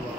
सभा.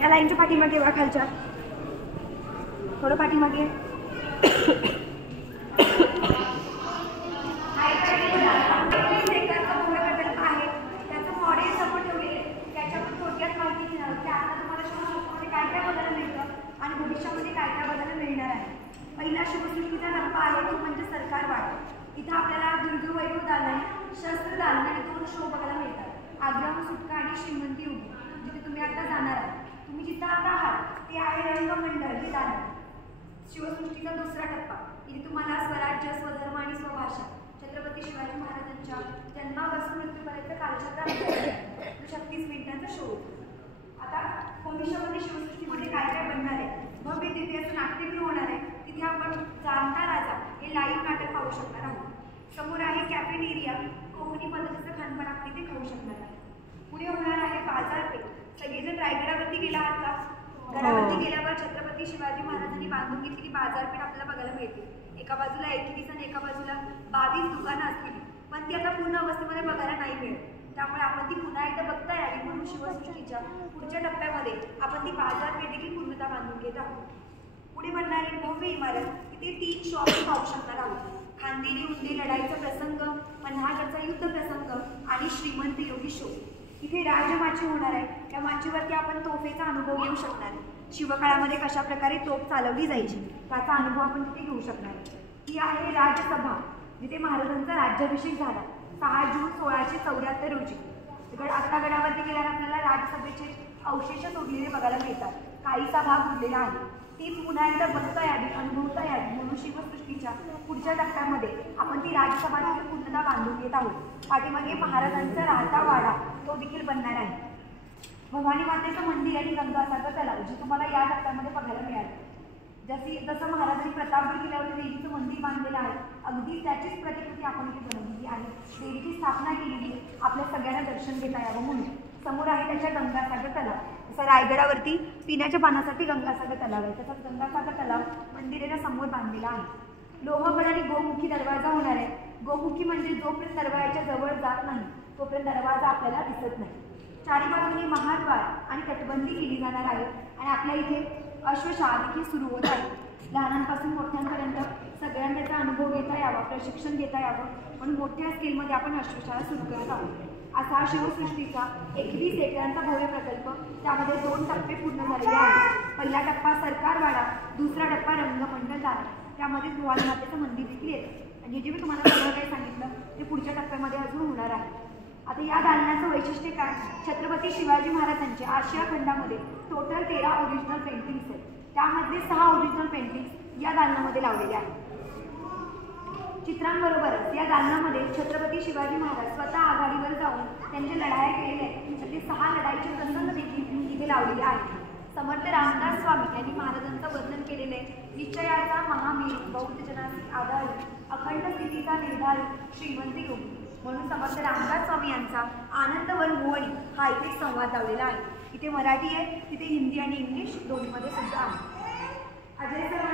या लाईनच्या पाठीमागे वा खालच्या थोडं पाठीमागे आणि भविष्यामध्ये काय काय बदल मिळणार आहे. पहिला शिवसृष्टीचा टप्पा आहे तो म्हणजे सरकार वाढ. इथं आपल्याला दुर्ग वैभव दालन, शस्त्र दालन आणि 2 शो बघायला मिळतात. आग्रह सुटका आणि श्रीमंती उभी, जिथे तुम्ही आता जाणार आहात. तुम्ही जिथं आता आहात ते आहे रंगमंडळ हे दालन. शिवसृष्टीचा दुसरा टप्पा, इथे तुम्हाला स्वराज्य, स्वधर्म आणि स्वभाषा छत्रपती शिवाजी महाराजांच्या जन्मापासून मृत्यूपर्यंत कालचक्र 36 मिनिटांचा शो. आता भविष्यामध्ये शिवसृष्टीमध्ये काय काय बनणार आहे, भव्य तिथे असं नाट्यगृह होणार आहे. तिथे आपण जाणता राजा हे लाईव्ह नाटक पाहू शकणार आहोत. समोर आहे कॅफेटेरिया, कोकणी पद्धतीचं खानपान आपण तिथे खाऊ शकणार आहे. पुढे होणार आहे बाजारपेठ. सगळेजण रायगडावरती गेला आहात का? गडावरती गेल्यावर छत्रपती शिवाजी महाराजांनी बांधून घेतलेली बाजारपेठ आपल्याला बघायला मिळते. एका बाजूला 21 आणि एका बाजूला 22 दुकानं असतील, पण ती आता पूर्ण अवस्थेमध्ये बघायला नाही मिळत. त्यामुळे आपण ती पुन्हा एकदा बघता यावी म्हणून शिवसृष्टीच्या पुढच्या टप्प्यामध्ये आपण ती बाजारपेठ देखील पूर्णतः बांधून घेत आहोत. पुढे बनणारी भव्य इमारत, तिथे 3 शो आपण पाहू शकणार आहोत. खांदेरी उंदे लढाईचा प्रसंग, पन्हागडचा युद्ध प्रसंग आणि श्रीमंत योगी शो. इथे राजमाची होणार आहे. त्या माचीवरती आपण तोफेचा अनुभव घेऊ शकणार आहे. शिवकाळामध्ये कशा प्रकारे तोफ चालवली जायची त्याचा अनुभव आपण तिथे घेऊ शकणार आहे. ही आहे राजसभा, जिथे महाराजांचा राज्याभिषेक झाला 6 जून 1674 रोजी. आता गडावरती गेल्यावर आपल्याला राजसभेचे अवशेष सोडलेले बघायला मिळतात. काहीसा भाग उरलेला आहे. ती पुन्हा एकदा बघता यावी, अनुभवता यावी म्हणून शिवसृष्टीच्या पुढच्या टप्प्यामध्ये आपण ती राजसभा देखील पूर्णतः बांधून घेत आहोत. पाठीमागे महाराजांचा राहता वाडा तो देखील बनणार आहे. भवानी मातेचं मंदिर आणि गंगासागर तलाव जे तुम्हाला या टप्प्यामध्ये बघायला मिळाले. जसं महाराजांनी प्रतापगड किल्ल्यावर देवीचं मंदिर बांधलेलं आहे, अगदी त्याचीच प्रतिकृती आपण इथे बनवलेली आहे. देवीची स्थापना केलेली आपल्या सगळ्यांना दर्शन घेता यावं म्हणून. समोर आहे त्याच्या गंगासागर तलाव. जसं रायगडावरती पिण्याच्या पाण्यासाठी गंगासागर तलाव आहे, तसंच गंगासागर तलाव मंदिराच्या समोर बांधलेला आहे. लोहगड आणि गोमुखी दरवाजा होणार आहे. गोमुखी म्हणजे जोपर्यंत दरवाजाच्या जवळ जात नाही तोपर्यंत दरवाजा आपल्याला दिसत नाही. चारी बाजूनी महाद्वार आणि तटबंदी केली जाणार आहे. आणि आपल्या इथे अश्वशाळा देखील सुरू होत आहे. लहानांपासून मोठ्यांपर्यंत सगळ्यांना त्याचा अनुभव घेता यावा, प्रशिक्षण घेता यावं म्हणून मोठ्या स्केलमध्ये आपण अश्वशाळा सुरू करत आहोत. असा हा शिवसृष्टीचा 21 एकरांचा भव्य प्रकल्प. त्यामध्ये 2 टप्पे पूर्ण झालेले आहेत. पहिला टप्पा सरकारवाडा, दुसरा टप्पा रंगमंडळ दालन. त्यामध्ये भवानी मातेचं मंदिर देखील येतं. आणि जे मी तुम्हाला सगळं काही सांगितलं ते पुढच्या टप्प्यामध्ये अजून होणार आहे. आता या दालनाचं वैशिष्ट्य काय, छत्रपती शिवाजी महाराजांचे आशिया खंडामध्ये टोटल 13 ओरिजिनल पेंटिंग्स आहेत. त्यामध्ये 6 ओरिजिनल पेंटिंग्स या दालनामध्ये लावलेले आहेत. चित्रांबरोबरच या दालनामध्ये छत्रपती शिवाजी महाराज स्वतः आघाडीवर जाऊन त्यांच्या लढाया केलेल्या आहेत. ते 6 लढाईचे प्रसंग देखील इथे लावलेले आहेत. समर्थ रामदास स्वामी यांनी महाराजांचं वर्णन केलेलं आहे. निश्चयाचा महामेरू, बौद्ध जनासी आधारी, अखंड स्थितीचा निर्धारी, श्रीमंत योगी म्हणून समर्थ रामदास स्वामी यांचा आनंदवन भुवनी हा इथे संवाद लावलेला आहे. इथे मराठी आहे, तिथे हिंदी आणि इंग्लिश दोन्हीमध्ये सुद्धा आहे. अजय सर